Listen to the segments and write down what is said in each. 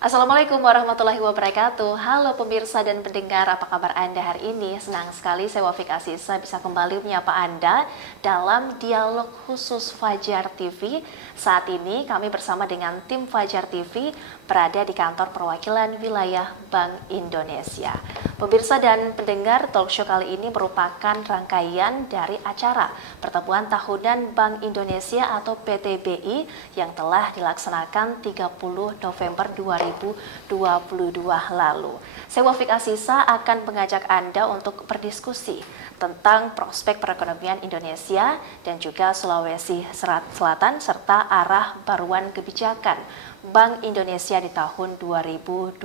Assalamualaikum warahmatullahi wabarakatuh. Halo pemirsa dan pendengar, apa kabar Anda hari ini? Senang sekali saya Wafik Asisa bisa kembali menyapa Anda dalam dialog khusus Fajar TV. Saat ini kami bersama dengan tim Fajar TV berada di kantor perwakilan wilayah Bank Indonesia. Pemirsa dan pendengar, talk show kali ini merupakan rangkaian dari acara pertemuan tahunan Bank Indonesia atau PTBI yang telah dilaksanakan 30 November 2022 lalu. Saya Wafik Asisa akan mengajak Anda untuk berdiskusi tentang prospek perekonomian Indonesia dan juga Sulawesi Selatan serta arah baruan kebijakan Bank Indonesia di tahun 2023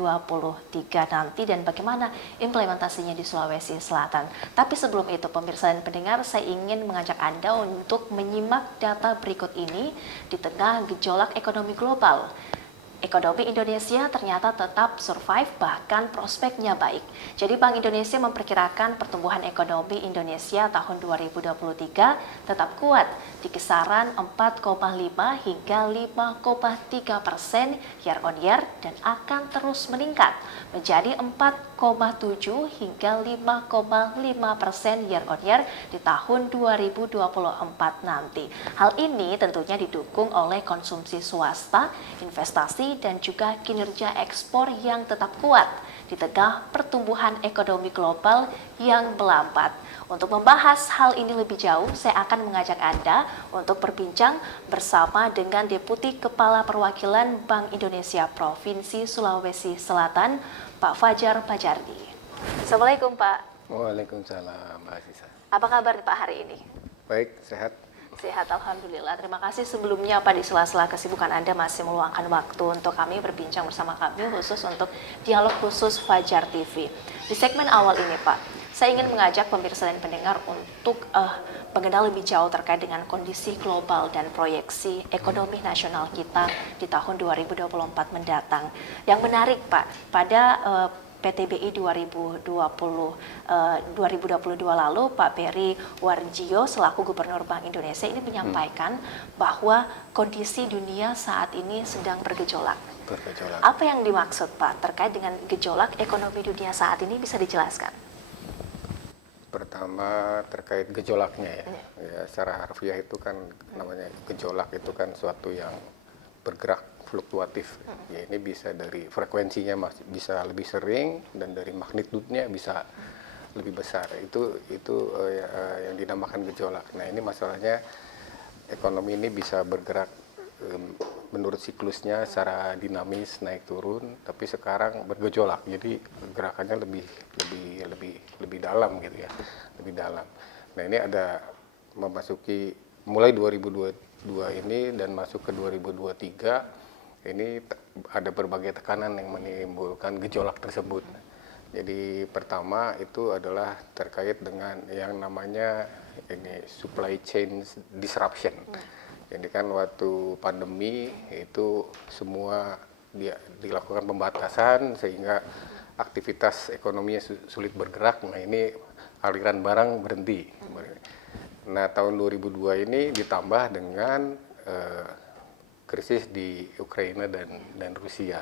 nanti dan bagaimana implementasinya di Sulawesi Selatan. Tapi sebelum itu pemirsa dan pendengar, saya ingin mengajak Anda untuk menyimak data berikut ini di tengah gejolak ekonomi global. Ekonomi Indonesia ternyata tetap survive, bahkan prospeknya baik. Jadi Bank Indonesia memperkirakan pertumbuhan ekonomi Indonesia tahun 2023 tetap kuat di kisaran 4,5 hingga 5,3% year on year dan akan terus meningkat menjadi 4,7 hingga 5,5% year on year di tahun 2024 nanti. Hal ini tentunya didukung oleh konsumsi swasta, investasi, dan juga kinerja ekspor yang tetap kuat di tengah pertumbuhan ekonomi global yang melambat. Untuk membahas hal ini lebih jauh, saya akan mengajak Anda untuk berbincang bersama dengan Deputi Kepala Perwakilan Bank Indonesia Provinsi Sulawesi Selatan, Pak Fajar Bajardi. Assalamualaikum Pak. Waalaikumsalam, Mbak Sisa. Apa kabar Pak hari ini? Baik, sehat. Sehat, Alhamdulillah. Terima kasih sebelumnya Pak, di sela-sela kesibukan Anda masih meluangkan waktu untuk kami berbincang bersama kami khusus untuk dialog khusus Fajar TV. Di segmen awal ini Pak, saya ingin mengajak pemirsa dan pendengar untuk mengenal lebih jauh terkait dengan kondisi global dan proyeksi ekonomi nasional kita di tahun 2024 mendatang. Yang menarik Pak, pada PTBI 2022 lalu, Pak Peri Warjio selaku Gubernur Bank Indonesia ini menyampaikan bahwa kondisi dunia saat ini sedang bergejolak. Apa yang dimaksud Pak terkait dengan gejolak ekonomi dunia saat ini, bisa dijelaskan? Pertama terkait gejolaknya ya, secara harfiah itu kan namanya gejolak itu kan suatu yang bergerak fluktuatif. Ya, ini bisa dari frekuensinya bisa lebih sering dan dari magnitudenya bisa lebih besar. Itu yang dinamakan gejolak. Nah, ini masalahnya ekonomi ini bisa bergerak menurut siklusnya secara dinamis naik turun, tapi sekarang bergejolak. Jadi gerakannya lebih dalam gitu ya. Lebih dalam. Nah, ini ada memasuki mulai 2022 ini dan masuk ke 2023 ini ada berbagai tekanan yang menimbulkan gejolak tersebut. Jadi pertama itu adalah terkait dengan yang namanya ini supply chain disruption. Jadi kan waktu pandemi itu semua dilakukan pembatasan sehingga aktivitas ekonominya sulit bergerak. Nah, ini aliran barang berhenti. Nah, tahun 2002 ini ditambah dengan krisis di Ukraina dan Rusia.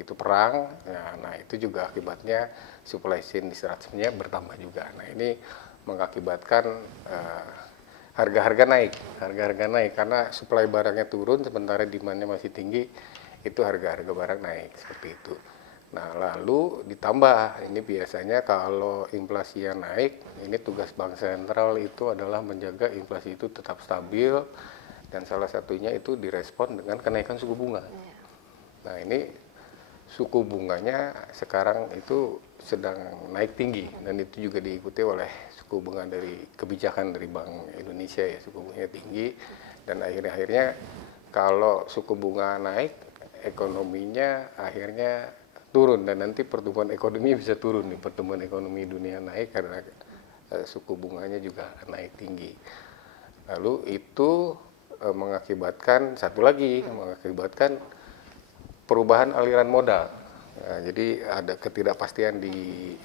Itu perang, nah itu juga akibatnya supply chain disruption-nya bertambah juga. Nah, ini mengakibatkan harga-harga naik karena supply barangnya turun sementara demand-nya masih tinggi, itu harga-harga barang naik seperti itu. Nah, lalu ditambah ini biasanya kalau inflasi yang naik, ini tugas bank sentral itu adalah menjaga inflasi itu tetap stabil. Dan salah satunya itu direspon dengan kenaikan suku bunga. Nah, ini suku bunganya sekarang itu sedang naik tinggi dan itu juga diikuti oleh suku bunga dari kebijakan dari Bank Indonesia ya, suku bunganya tinggi dan akhirnya kalau suku bunga naik ekonominya akhirnya turun dan nanti pertumbuhan ekonomi bisa turun nih, pertumbuhan ekonomi dunia naik karena suku bunganya juga naik tinggi. Lalu itu mengakibatkan perubahan aliran modal. Nah, jadi ada ketidakpastian di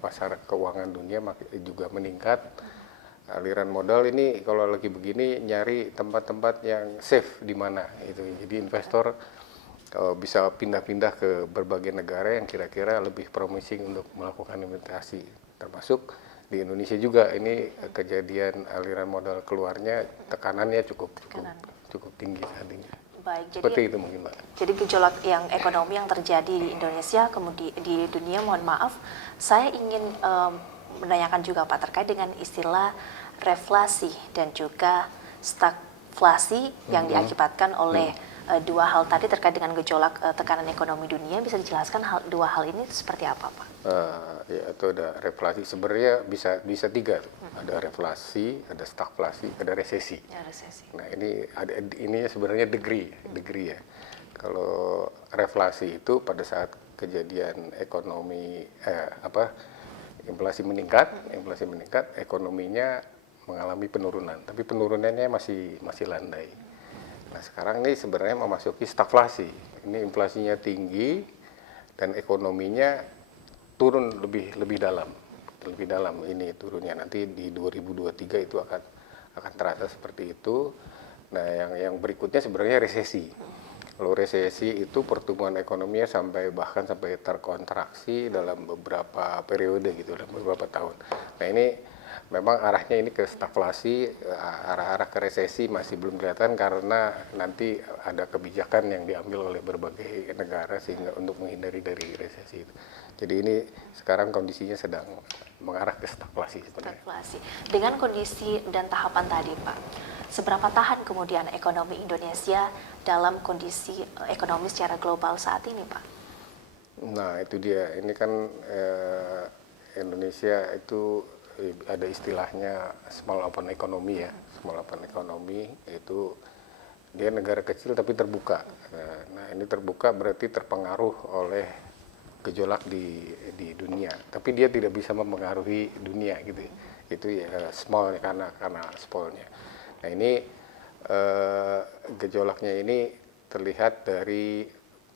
pasar keuangan dunia juga meningkat. Aliran modal ini kalau lagi begini nyari tempat-tempat yang safe di mana itu. Jadi investor bisa pindah-pindah ke berbagai negara yang kira-kira lebih promising untuk melakukan investasi, termasuk di Indonesia juga. Ini kejadian aliran modal keluarnya tekanannya cukup tinggi saat ini. Baik, Seperti itu mungkin, Mbak. jadi gejolak yang ekonomi yang terjadi di Indonesia, kemudian di dunia, mohon maaf, saya ingin menanyakan juga Pak terkait dengan istilah reflasi dan juga stagflasi yang diakibatkan oleh dua hal tadi terkait dengan gejolak tekanan ekonomi dunia. Bisa dijelaskan dua hal ini seperti apa, Pak? Ya, itu ada reflasi. Sebenarnya bisa tiga. Ada reflasi, ada stagflasi, ada resesi. Ya, resesi. Nah, ini sebenarnya degree ya. Kalau reflasi itu pada saat kejadian ekonomi inflasi meningkat, ekonominya mengalami penurunan, tapi penurunannya masih landai. Nah, sekarang ini sebenarnya memasuki stagflasi. Ini inflasinya tinggi dan ekonominya turun lebih dalam ini turunnya. Nanti di 2023 itu akan terasa seperti itu. Nah, yang berikutnya sebenarnya resesi. Kalau resesi itu pertumbuhan ekonominya bahkan sampai terkontraksi dalam beberapa periode gitu, dalam beberapa tahun. Nah, ini memang arahnya ini ke stagflasi, arah ke resesi masih belum kelihatan karena nanti ada kebijakan yang diambil oleh berbagai negara sehingga untuk menghindari dari resesi itu. Jadi ini sekarang kondisinya sedang mengarah ke stagflasi sebenarnya. Stagflasi. Dengan kondisi dan tahapan tadi, Pak, seberapa tahan kemudian ekonomi Indonesia dalam kondisi ekonomi secara global saat ini, Pak? Nah, itu dia. Ini kan Indonesia itu ada istilahnya small open economy ya. Small open economy itu dia negara kecil tapi terbuka. Nah, ini terbuka berarti terpengaruh oleh gejolak di dunia. Tapi dia tidak bisa mempengaruhi dunia gitu. Itu ya small karena smallnya. Nah, ini gejolaknya ini terlihat dari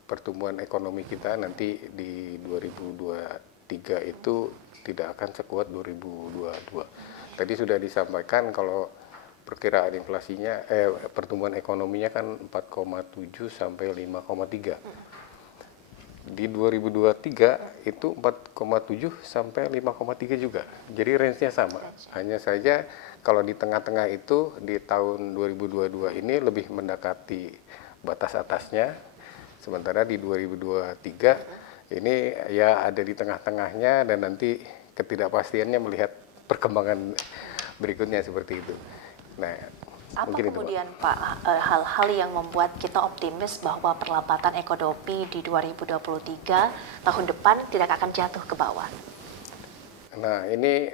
pertumbuhan ekonomi kita nanti di 2023 itu tidak akan sekuat 2022. Tadi sudah disampaikan kalau perkiraan inflasinya pertumbuhan ekonominya kan 4,7 sampai 5,3. Di 2023 itu 4,7 sampai 5,3 juga. Jadi range-nya sama. Hanya saja kalau di tengah-tengah itu di tahun 2022 ini lebih mendekati batas atasnya. Sementara di 2023 ini ya ada di tengah-tengahnya dan nanti ketidakpastiannya melihat perkembangan berikutnya seperti itu. Nah, apa mungkin kemudian itu, Pak, hal-hal yang membuat kita optimis bahwa perlambatan ekonomi di 2023 tahun depan tidak akan jatuh ke bawah? Nah, ini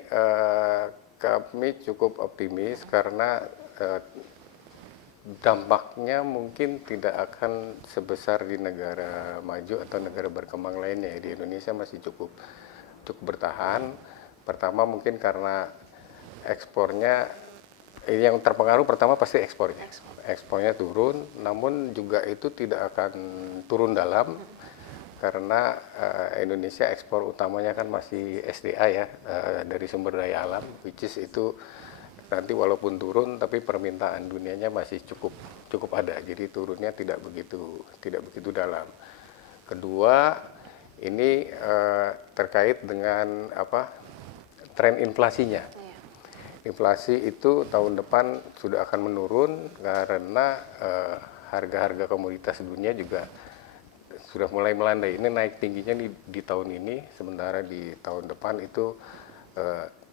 kami cukup optimis karena dampaknya mungkin tidak akan sebesar di negara maju atau negara berkembang lainnya. Di Indonesia masih cukup bertahan. Pertama mungkin karena ekspornya, yang terpengaruh pertama pasti ekspornya. Ekspornya turun, namun juga itu tidak akan turun dalam karena Indonesia ekspor utamanya kan masih SDA ya, dari sumber daya alam, which is itu nanti walaupun turun tapi permintaan dunianya masih cukup ada, jadi turunnya tidak begitu dalam. Kedua, ini terkait dengan tren inflasinya. Inflasi itu tahun depan sudah akan menurun karena harga-harga komoditas dunia juga sudah mulai melandai. Ini naik tingginya di tahun ini, sementara di tahun depan itu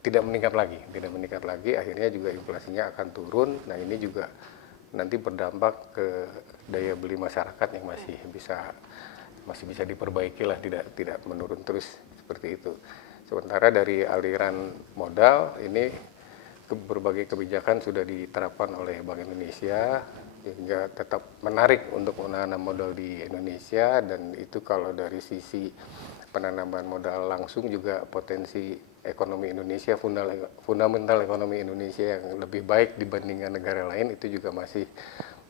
tidak meningkat lagi, akhirnya juga inflasinya akan turun. Nah, ini juga nanti berdampak ke daya beli masyarakat yang masih bisa diperbaiki lah, tidak menurun terus seperti itu. Sementara dari aliran modal ini berbagai kebijakan sudah diterapkan oleh Bank Indonesia sehingga tetap menarik untuk menanam modal di Indonesia, dan itu kalau dari sisi penanaman modal langsung juga potensi ekonomi Indonesia, fundamental ekonomi Indonesia yang lebih baik dibandingkan negara lain, itu juga masih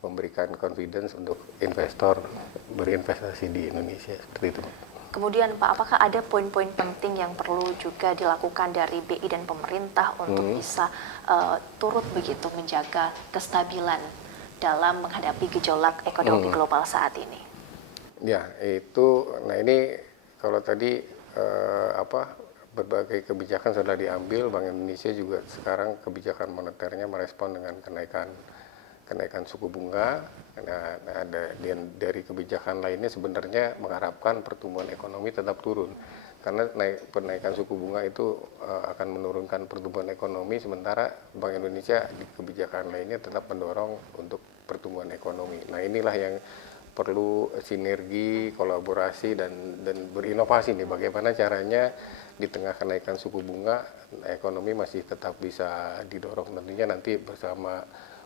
memberikan confidence untuk investor berinvestasi di Indonesia, seperti itu. Kemudian Pak, apakah ada poin-poin penting yang perlu juga dilakukan dari BI dan pemerintah untuk bisa turut begitu menjaga kestabilan dalam menghadapi gejolak ekonomi global saat ini? Ya, itu, nah ini kalau tadi berbagai kebijakan sudah diambil, Bank Indonesia juga sekarang kebijakan moneternya merespon dengan kenaikan suku bunga. Nah, dari kebijakan lainnya sebenarnya mengharapkan pertumbuhan ekonomi tetap turun. Karena penaikan suku bunga itu akan menurunkan pertumbuhan ekonomi, sementara Bank Indonesia di kebijakan lainnya tetap mendorong untuk pertumbuhan ekonomi. Nah, inilah yang perlu sinergi, kolaborasi, dan berinovasi nih. Bagaimana caranya di tengah kenaikan suku bunga, ekonomi masih tetap bisa didorong, tentunya nanti bersama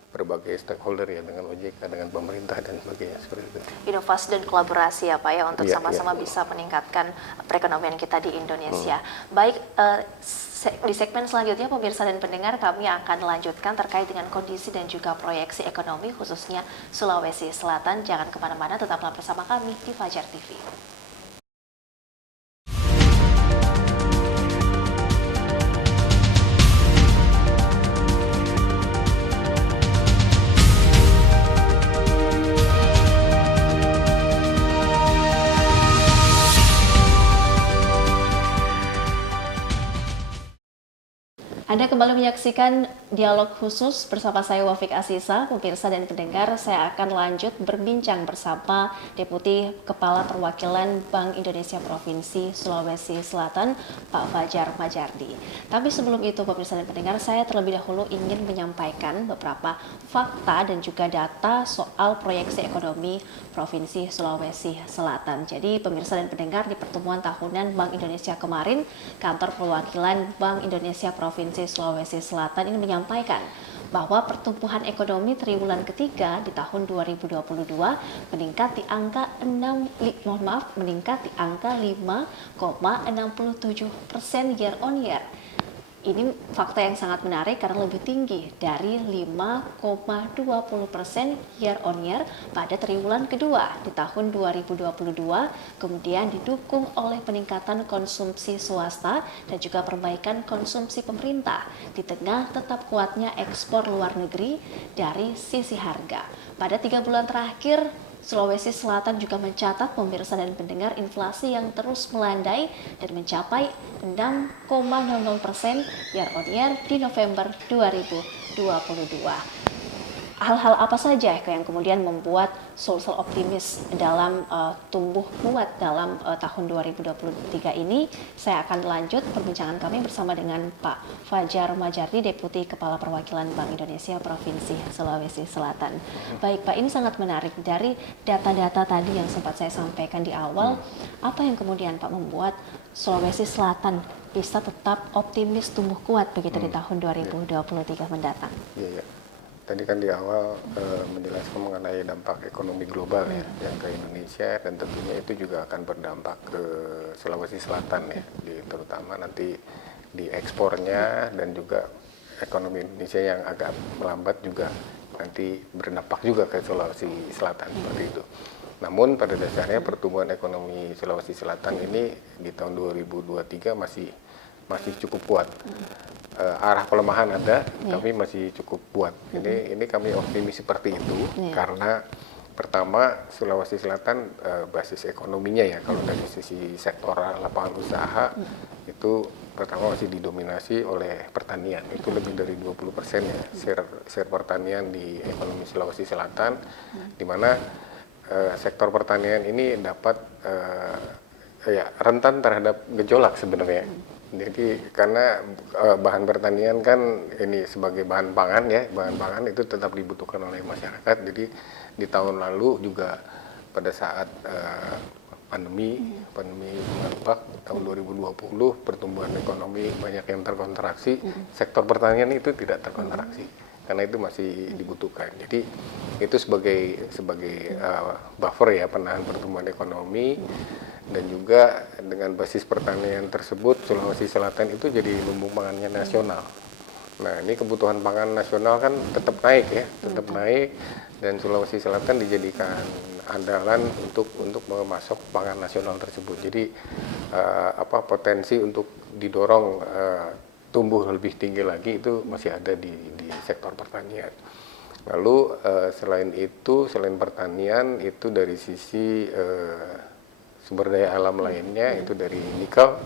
berbagai stakeholder ya, dengan OJK, dengan pemerintah dan sebagainya, seperti itu. Inovasi dan kolaborasi ya Pak ya, untuk Iya, sama-sama iya. bisa meningkatkan perekonomian kita di Indonesia. Baik, di segmen selanjutnya pemirsa dan pendengar kami akan lanjutkan terkait dengan kondisi dan juga proyeksi ekonomi khususnya Sulawesi Selatan. Jangan kemana-mana, tetaplah bersama kami di Fajar TV. Anda kembali menyaksikan dialog khusus bersama saya Wafik Asisa. Pemirsa dan pendengar, saya akan lanjut berbincang bersama Deputi Kepala Perwakilan Bank Indonesia Provinsi Sulawesi Selatan, Pak Fajar Majardi. Tapi sebelum itu, pemirsa dan pendengar, saya terlebih dahulu ingin menyampaikan beberapa fakta dan juga data soal proyeksi ekonomi Provinsi Sulawesi Selatan. Jadi, pemirsa dan pendengar, di pertemuan tahunan Bank Indonesia kemarin, Kantor Perwakilan Bank Indonesia Provinsi Sulawesi Selatan ini menyampaikan bahwa pertumbuhan ekonomi triwulan ketiga di tahun 2022 meningkat di angka 5,67% year on year. Ini fakta yang sangat menarik karena lebih tinggi dari 5,20% year on year pada triwulan kedua di tahun 2022, kemudian didukung oleh peningkatan konsumsi swasta dan juga perbaikan konsumsi pemerintah di tengah tetap kuatnya ekspor luar negeri dari sisi harga. Pada 3 bulan terakhir, Sulawesi Selatan juga mencatat, pemirsa dan pendengar, inflasi yang terus melandai dan mencapai 6,00% year on year di November 2022. Hal-hal apa saja yang kemudian membuat Sulsel optimis dalam tumbuh kuat dalam tahun 2023 ini? Saya akan lanjut perbincangan kami bersama dengan Pak Fajar Majardi, Deputi Kepala Perwakilan Bank Indonesia Provinsi Sulawesi Selatan. Baik Pak, ini sangat menarik. Dari data-data tadi yang sempat saya sampaikan di awal, apa yang kemudian Pak membuat Sulawesi Selatan bisa tetap optimis tumbuh kuat begitu di tahun 2023 mendatang? Iya, iya. Tadi kan di awal menjelaskan mengenai dampak ekonomi global ya, yang ke Indonesia, dan tentunya itu juga akan berdampak ke Sulawesi Selatan ya, terutama nanti di ekspornya, dan juga ekonomi Indonesia yang agak melambat juga nanti berdampak juga ke Sulawesi Selatan, seperti itu. Namun pada dasarnya pertumbuhan ekonomi Sulawesi Selatan ini di tahun 2023 masih cukup kuat. Arah pelemahan ada, tapi masih cukup kuat. Ini kami optimis seperti itu, karena pertama Sulawesi Selatan basis ekonominya ya, kalau dari sisi sektor lapangan usaha itu pertama masih didominasi oleh pertanian, itu lebih dari 20% ya share pertanian di ekonomi Sulawesi Selatan, di mana sektor pertanian ini dapat rentan terhadap gejolak sebenarnya. Jadi karena bahan pertanian kan ini sebagai bahan pangan ya, bahan pangan itu tetap dibutuhkan oleh masyarakat. Jadi di tahun lalu juga pada saat pandemi merebak tahun 2020, pertumbuhan ekonomi banyak yang terkontraksi, sektor pertanian itu tidak terkontraksi karena itu masih dibutuhkan. Jadi itu sebagai buffer ya, penahan pertumbuhan ekonomi. Dan juga dengan basis pertanian tersebut, Sulawesi Selatan itu jadi lumbung pangannya nasional. Nah, ini kebutuhan pangan nasional kan tetap naik ya, tetap naik, dan Sulawesi Selatan dijadikan andalan untuk memasok pangan nasional tersebut. Jadi potensi untuk didorong tumbuh lebih tinggi lagi itu masih ada di sektor pertanian. Lalu selain itu, selain pertanian, itu dari sisi sumber daya alam lainnya, itu dari nikel.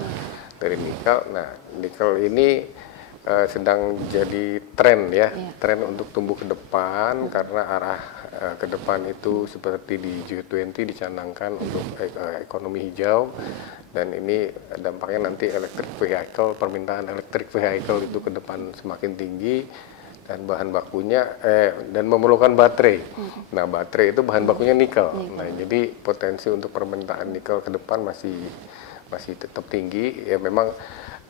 Nah, nikel ini sedang jadi tren ya, tren untuk tumbuh ke depan karena arah ke depan itu seperti di G20 dicanangkan untuk ekonomi hijau, dan ini dampaknya nanti permintaan electric vehicle itu ke depan semakin tinggi, dan bahan bakunya dan memerlukan baterai. Nah, baterai itu bahan bakunya nikel. Nah, jadi potensi untuk permintaan nikel ke depan masih tetap tinggi. Ya memang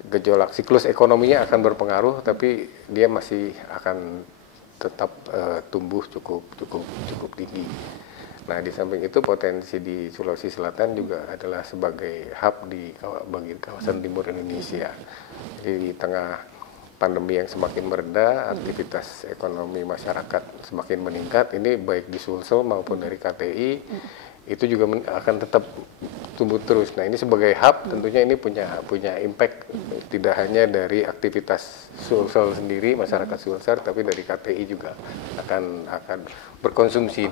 gejolak siklus ekonominya akan berpengaruh, tapi dia masih akan tetap tumbuh cukup tinggi. Nah, di samping itu potensi di Sulawesi Selatan juga adalah sebagai hub bagi kawasan timur Indonesia. Jadi di tengah pandemi yang semakin mereda, aktivitas ekonomi masyarakat semakin meningkat. Ini baik di Sulsel maupun dari KTI itu juga akan tetap tumbuh terus. Nah, ini sebagai hub tentunya ini punya impact tidak hanya dari aktivitas Sulsel sendiri, masyarakat Sulsel, tapi dari KTI juga akan berkonsumsi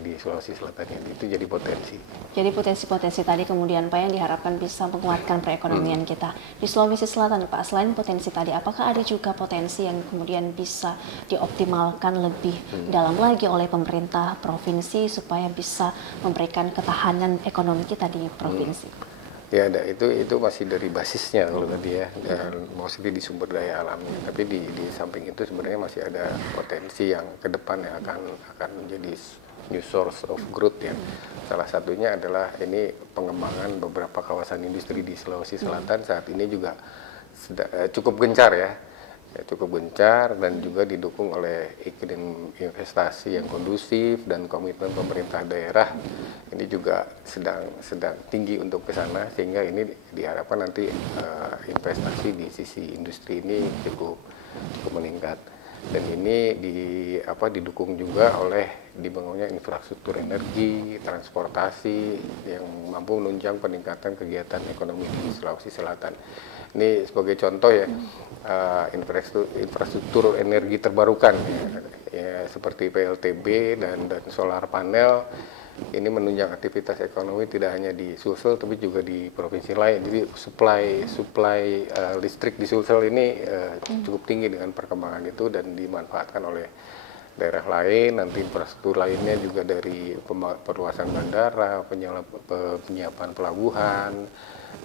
di Sulawesi Selatan ini. Itu jadi potensi. Jadi potensi-potensi tadi kemudian Pak yang diharapkan bisa menguatkan perekonomian kita. Di Sulawesi Selatan Pak, selain potensi tadi, apakah ada juga potensi yang kemudian bisa dioptimalkan lebih dalam lagi oleh pemerintah provinsi supaya bisa memberikan ketahanan ekonomi kita di provinsi? Ya, ada itu masih dari basisnya kalau tadi ya, maksudnya di sumber daya alamnya. Tapi di samping itu sebenarnya masih ada potensi yang ke depan yang akan menjadi new source of growth ya. Salah satunya adalah ini pengembangan beberapa kawasan industri di Sulawesi Selatan saat ini juga cukup gencar ya. Cukup gencar dan juga didukung oleh iklim investasi yang kondusif dan komitmen pemerintah daerah ini juga sedang tinggi untuk ke sana, sehingga ini diharapkan nanti investasi di sisi industri ini cukup meningkat, dan ini didukung juga oleh dibangunnya infrastruktur energi, transportasi yang mampu menunjang peningkatan kegiatan ekonomi di Sulawesi Selatan. Ini sebagai contoh ya, infrastruktur energi terbarukan ya, seperti PLTB dan solar panel ini menunjang aktivitas ekonomi tidak hanya di Sulsel tapi juga di provinsi lain. Jadi supply listrik di Sulsel ini cukup tinggi dengan perkembangan itu dan dimanfaatkan oleh daerah lain. Nanti infrastruktur lainnya juga dari perluasan bandara, penyiapan pelabuhan,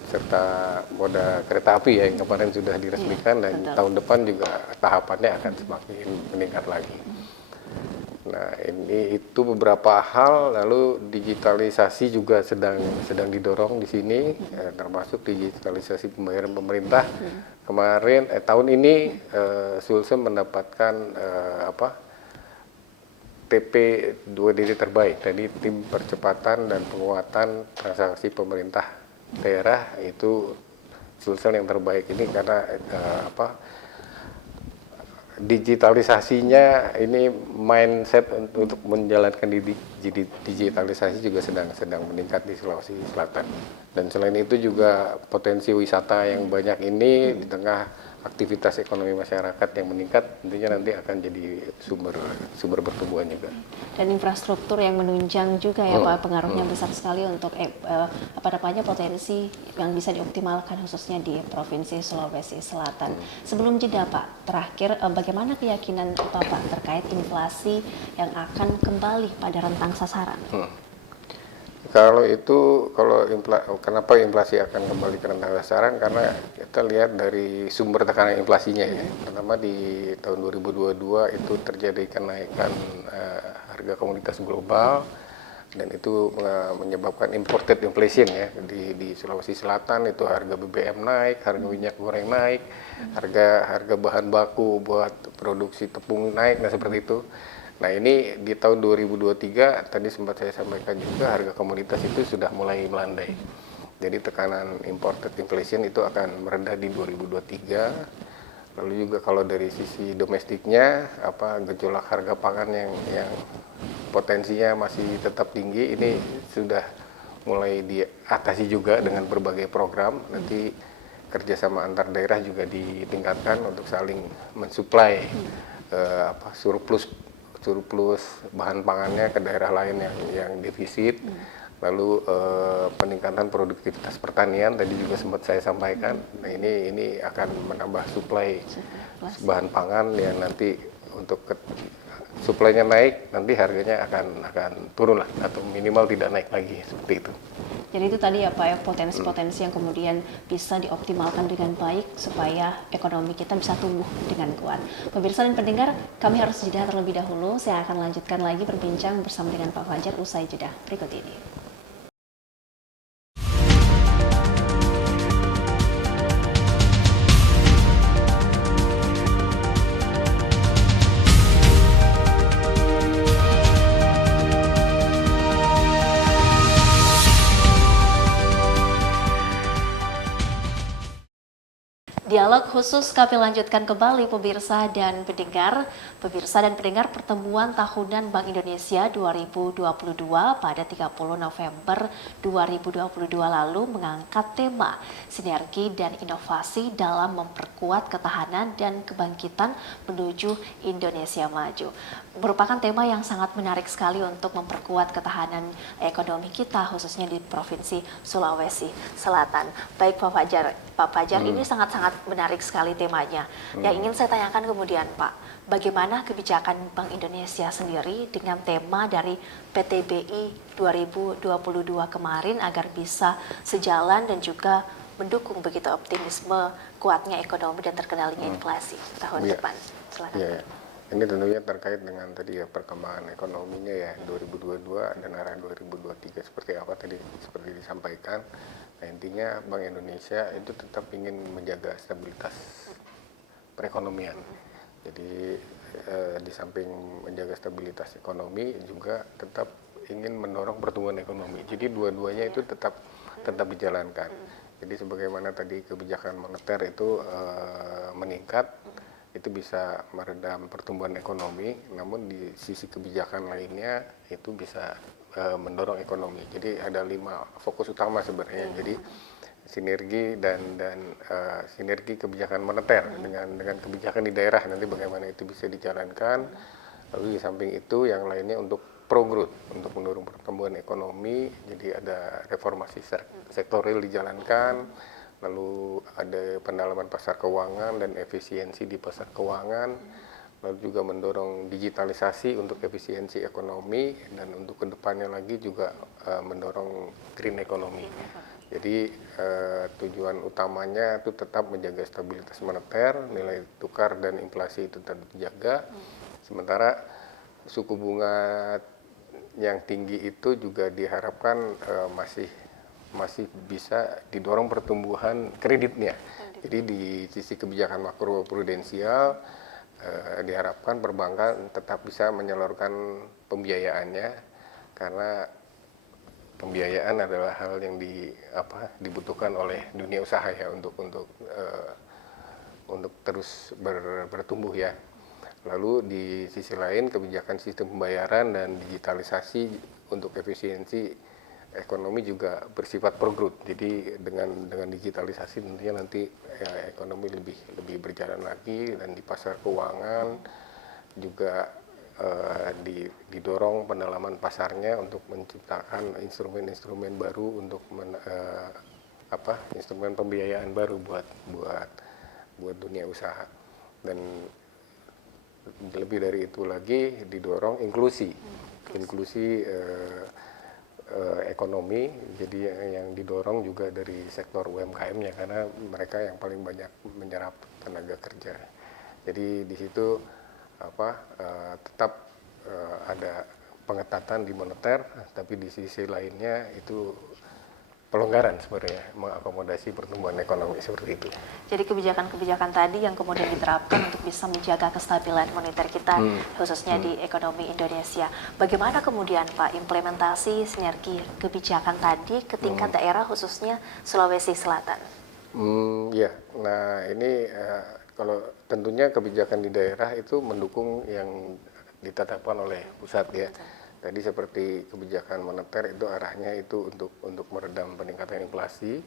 serta moda kereta api ya yang kemarin sudah diresmikan, dan tahun depan juga tahapannya akan semakin meningkat lagi. Nah, itu beberapa hal. Lalu digitalisasi juga sedang didorong di sini, termasuk digitalisasi pembayaran pemerintah. Kemarin tahun ini Sulsel mendapatkan TP 2DD terbaik dari tim percepatan dan penguatan transaksi pemerintah daerah. Itu Sulsel yang terbaik ini karena digitalisasinya ini mindset untuk menjalankan digitalisasi juga sedang meningkat di Sulawesi Selatan. Dan selain itu juga potensi wisata yang banyak ini di tengah aktivitas ekonomi masyarakat yang meningkat tentunya nanti akan jadi sumber pertumbuhan juga. Dan infrastruktur yang menunjang juga ya Pak, pengaruhnya besar sekali untuk potensi yang bisa dioptimalkan khususnya di Provinsi Sulawesi Selatan. Sebelum jeda Pak, terakhir bagaimana keyakinan Bapak terkait inflasi yang akan kembali pada rentang sasaran? Kenapa inflasi akan kembali ke rentang sasaran? Karena kita lihat dari sumber tekanan inflasinya ya. Pertama di tahun 2022 itu terjadi kenaikan harga komoditas global, dan itu menyebabkan imported inflation ya. Di Sulawesi Selatan itu harga BBM naik, harga minyak goreng naik, harga bahan baku buat produksi tepung naik, nah seperti itu. Nah, ini di tahun 2023 tadi sempat saya sampaikan juga harga komoditas itu sudah mulai melandai. Jadi tekanan imported inflation itu akan meredah di 2023. Lalu juga kalau dari sisi domestiknya gejolak harga pangan yang potensinya masih tetap tinggi ini sudah mulai diatasi juga dengan berbagai program. Nanti kerjasama antar daerah juga ditingkatkan untuk saling mensuplai surplus surplus bahan pangannya ke daerah lain yang defisit. Lalu peningkatan produktivitas pertanian tadi juga sempat saya sampaikan. Nah, ini akan menambah suplai bahan pangan yang nanti untuk suplainya naik, nanti harganya akan turun lah atau minimal tidak naik lagi seperti itu. Jadi itu tadi ya Pak ya, potensi-potensi yang kemudian bisa dioptimalkan dengan baik supaya ekonomi kita bisa tumbuh dengan kuat. Pemirsa dan pendengar, kami harus jeda terlebih dahulu. Saya akan lanjutkan lagi berbincang bersama dengan Pak Fajar usai jeda berikut ini. Dialog khusus kami lanjutkan kembali pemirsa dan pendengar. Pemirsa dan pendengar, pertemuan tahunan Bank Indonesia 2022 pada 30 November 2022 lalu mengangkat tema sinergi dan inovasi dalam memperkuat ketahanan dan kebangkitan menuju Indonesia maju. Merupakan tema yang sangat menarik sekali untuk memperkuat ketahanan ekonomi kita khususnya di Provinsi Sulawesi Selatan. Baik Pak Fajar, ini sangat-sangat menarik sekali temanya. Yang ingin saya tanyakan kemudian Pak, bagaimana kebijakan Bank Indonesia sendiri dengan tema dari PTBI 2022 kemarin agar bisa sejalan dan juga mendukung begitu optimisme kuatnya ekonomi dan terkendalinya inflasi tahun depan. Silakan. Ya. Ini tentunya terkait dengan tadi ya perkembangan ekonominya ya 2022 dan arah 2023 seperti apa tadi seperti disampaikan. Nah, intinya Bank Indonesia itu tetap ingin menjaga stabilitas perekonomian. Jadi di samping menjaga stabilitas ekonomi juga tetap ingin mendorong pertumbuhan ekonomi. Jadi dua-duanya itu tetap dijalankan. Jadi sebagaimana tadi kebijakan moneter itu meningkat, itu bisa meredam pertumbuhan ekonomi, namun di sisi kebijakan lainnya itu bisa mendorong ekonomi. Jadi ada 5 fokus utama sebenarnya. Jadi sinergi dan sinergi kebijakan moneter dengan kebijakan di daerah, nanti bagaimana itu bisa dijalankan. Lalu di samping itu yang lainnya untuk pro growth, untuk mendorong pertumbuhan ekonomi. Jadi ada reformasi sektorial dijalankan, lalu ada pendalaman pasar keuangan dan efisiensi di pasar keuangan, lalu juga mendorong digitalisasi untuk efisiensi ekonomi, dan untuk kedepannya lagi juga mendorong green economy. Jadi tujuan utamanya itu tetap menjaga stabilitas moneter, nilai tukar dan inflasi itu tetap dijaga. Sementara suku bunga yang tinggi itu juga diharapkan masih bisa didorong pertumbuhan kreditnya. Jadi di sisi kebijakan makro prudensial diharapkan perbankan tetap bisa menyalurkan pembiayaannya, karena pembiayaan adalah hal yang dibutuhkan oleh dunia usaha ya untuk terus bertumbuh ya. Lalu di sisi lain kebijakan sistem pembayaran dan digitalisasi untuk efisiensi ekonomi juga bersifat pro growth. Jadi dengan digitalisasi tentunya nanti ekonomi lebih berjalan lagi, dan di pasar keuangan juga didorong pendalaman pasarnya untuk menciptakan instrumen-instrumen baru untuk instrumen pembiayaan baru buat dunia usaha. Dan lebih dari itu lagi didorong inklusi ekonomi. Jadi yang didorong juga dari sektor UMKM-nya, karena mereka yang paling banyak menyerap tenaga kerja. Jadi di situ tetap ada pengetatan di moneter, tapi di sisi lainnya itu pelonggaran sebenarnya mengakomodasi pertumbuhan ekonomi seperti itu. Jadi kebijakan-kebijakan tadi yang kemudian diterapkan untuk bisa menjaga kestabilan moneter kita khususnya di ekonomi Indonesia. Bagaimana kemudian Pak implementasi sinergi kebijakan tadi ke tingkat daerah khususnya Sulawesi Selatan? Nah ini kalau tentunya kebijakan di daerah itu mendukung yang ditetapkan oleh pusat ya. Tadi seperti kebijakan moneter itu arahnya itu untuk meredam peningkatan inflasi,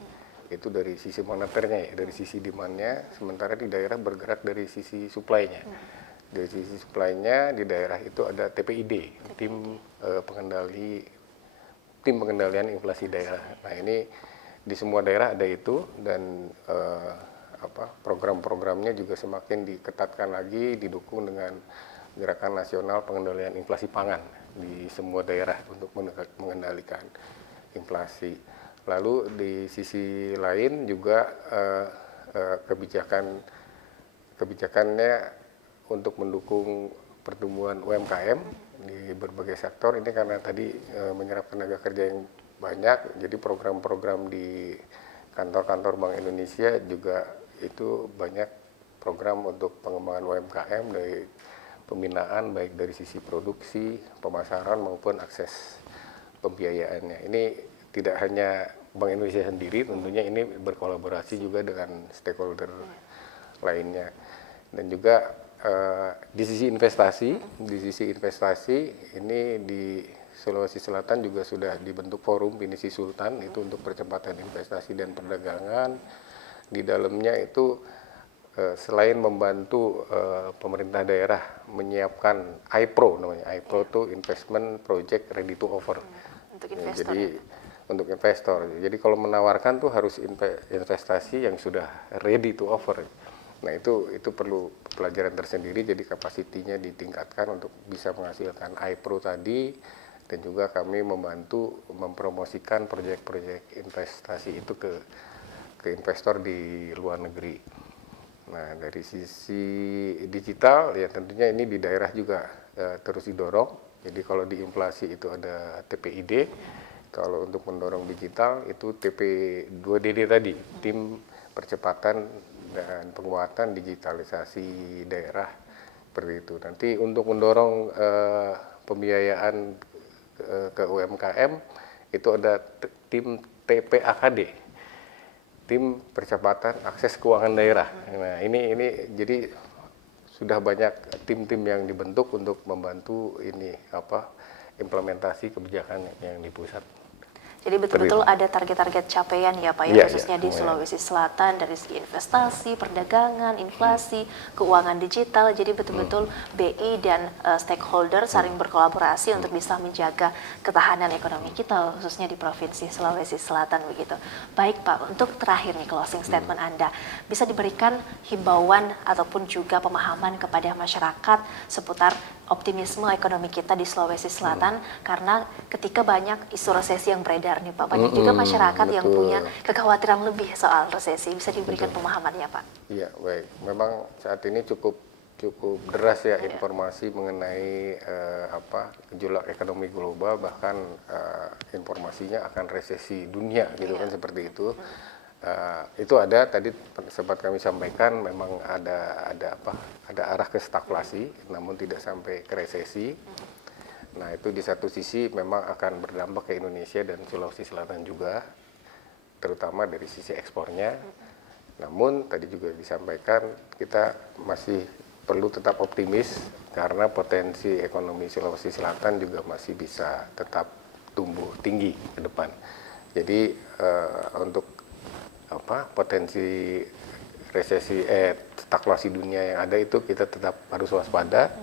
itu dari sisi moneternya ya, dari sisi demand-nya. Sementara di daerah bergerak dari sisi supply-nya. Dari sisi supply-nya di daerah itu ada TPID, tim pengendalian inflasi daerah. Nah ini di semua daerah ada itu, dan program-programnya juga semakin diketatkan lagi, didukung dengan gerakan nasional pengendalian inflasi pangan di semua daerah untuk mengendalikan inflasi. Lalu di sisi lain juga kebijakannya untuk mendukung pertumbuhan UMKM di berbagai sektor ini, karena tadi menyerap tenaga kerja yang banyak, jadi program-program di kantor-kantor Bank Indonesia juga itu banyak program untuk pengembangan UMKM, dari pembinaan baik dari sisi produksi, pemasaran maupun akses pembiayaannya. Ini tidak hanya Bank Indonesia sendiri, tentunya ini berkolaborasi juga dengan stakeholder lainnya. Dan juga di sisi investasi ini di Sulawesi Selatan juga sudah dibentuk forum Pinisi Sultan itu untuk percepatan investasi dan perdagangan. Di dalamnya itu selain membantu pemerintah daerah menyiapkan IPRO, namanya IPRO itu Investment Project Ready to Offer. Untuk investor. Jadi untuk investor. Jadi kalau menawarkan tuh harus investasi yang sudah ready to offer. Nah itu perlu pelajaran tersendiri, jadi kapasitinya ditingkatkan untuk bisa menghasilkan iPro tadi, dan juga kami membantu mempromosikan proyek-proyek investasi itu ke investor di luar negeri. Nah dari sisi digital ya tentunya ini di daerah juga terus didorong. Jadi kalau di inflasi itu ada TPID, kalau untuk mendorong digital itu TP2DD tadi, tim percepatan dan penguatan digitalisasi daerah, seperti itu. Nanti untuk mendorong pembiayaan ke UMKM itu ada tim TPAKD, tim percepatan akses keuangan daerah. Nah ini jadi sudah banyak tim-tim yang dibentuk untuk membantu ini implementasi kebijakan yang di pusat. Jadi betul-betul ada target-target capaian ya Pak ya, khususnya di Sulawesi Selatan dari segi investasi, perdagangan, inflasi, keuangan digital. Jadi betul-betul BI dan stakeholder saling berkolaborasi untuk bisa menjaga ketahanan ekonomi kita khususnya di Provinsi Sulawesi Selatan begitu. Baik Pak, untuk terakhir nih closing statement Anda, bisa diberikan himbauan ataupun juga pemahaman kepada masyarakat seputar optimisme ekonomi kita di Sulawesi Selatan, karena ketika banyak isu resesi yang beredar nih Pak, banyak juga masyarakat yang punya kekhawatiran lebih soal resesi. Bisa diberikan pemahamannya Pak? Iya, baik. Memang saat ini cukup deras ya informasi mengenai gejolak ekonomi global, bahkan informasinya akan resesi dunia gitu kan, seperti itu. Itu ada tadi sempat kami sampaikan, memang ada arah ke stagflasi, namun tidak sampai ke resesi. Nah itu di satu sisi memang akan berdampak ke Indonesia dan Sulawesi Selatan juga, terutama dari sisi ekspornya. Namun tadi juga disampaikan kita masih perlu tetap optimis karena potensi ekonomi Sulawesi Selatan juga masih bisa tetap tumbuh tinggi ke depan. Jadi untuk potensi resesi stagflasi dunia yang ada itu kita tetap harus waspada,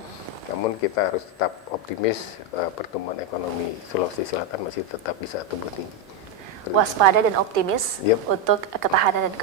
namun kita harus tetap optimis pertumbuhan ekonomi Sulawesi Selatan masih tetap bisa tumbuh tinggi. Waspada dan optimis untuk ketahanan dan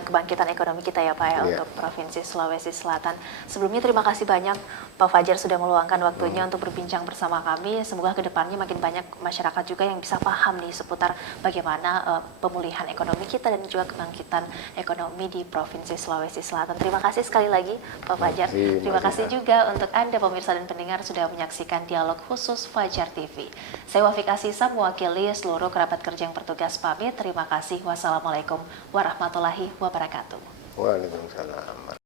kebangkitan ekonomi kita ya Pak ya, untuk Provinsi Sulawesi Selatan. Sebelumnya terima kasih banyak Pak Fajar sudah meluangkan waktunya untuk berbincang bersama kami. Semoga kedepannya makin banyak masyarakat juga yang bisa paham nih seputar bagaimana pemulihan ekonomi kita dan juga kebangkitan ekonomi di Provinsi Sulawesi Selatan. Terima kasih sekali lagi Pak Fajar. Terima kasih juga untuk Anda pemirsa dan pendengar sudah menyaksikan dialog khusus Fajar TV. Saya Wafik Asisa mewakili seluruh kerabat kerja yang bertugas pamit. Terima kasih. Wassalamualaikum warahmatullahi wabarakatuh. Waalaikumsalam.